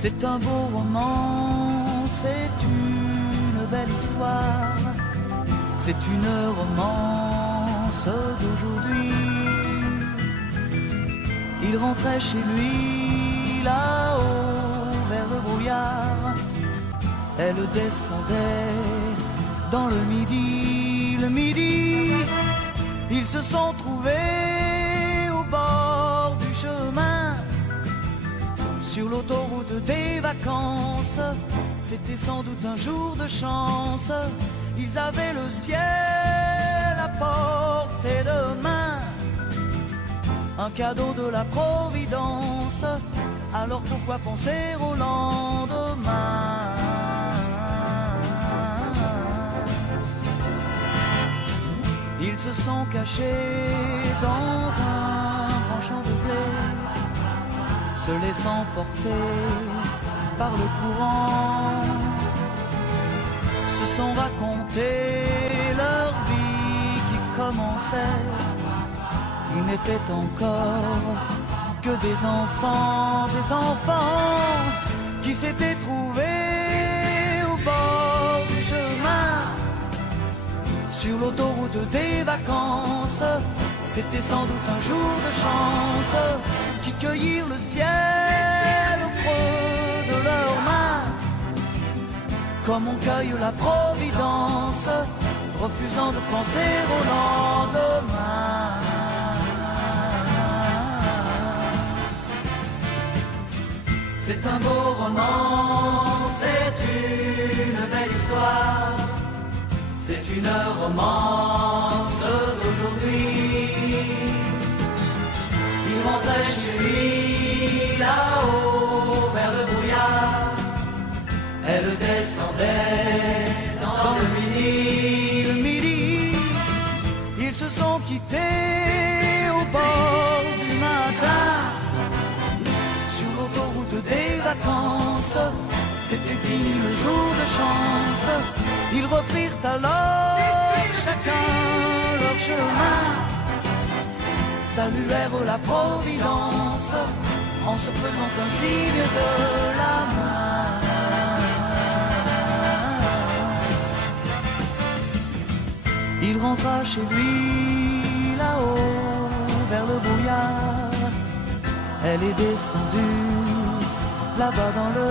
C'est un beau roman, c'est une belle histoire, c'est une romance d'aujourd'hui. Il rentrait chez lui là-haut vers le brouillard, elle descendait dans le midi, ils se sont trouvés au bord du chemin, sur l'autoroute des vacances. C'était sans doute un jour de chance, ils avaient le ciel à portée de main, un cadeau de la Providence, alors pourquoi penser au lendemain? Ils se sont cachés dans un grand champ de blé, se laissant porter par le courant, se sont raconté leur vie qui commençait. Ils n'étaient encore que des enfants qui s'étaient trouvés au bord du chemin, sur l'autoroute des vacances. C'était sans doute un jour de chance, qui cueillirent le ciel au creux de leurs mains, comme on cueille la Providence, refusant de penser au lendemain. C'est un beau roman, c'est une belle histoire, c'est une romance d'aujourd'hui. Il rentrait chez lui là-haut vers le brouillard, elle descendait dans le midi. Ils se sont quittés au bord du matin, sur l'autoroute des vacances. C'était fini le jour de chance, ils reprirent alors chacun leur chemin, saluèrent la Providence en se faisant un signe de la main. Il rentra chez lui là-haut vers le brouillard, elle est descendue là-bas dans le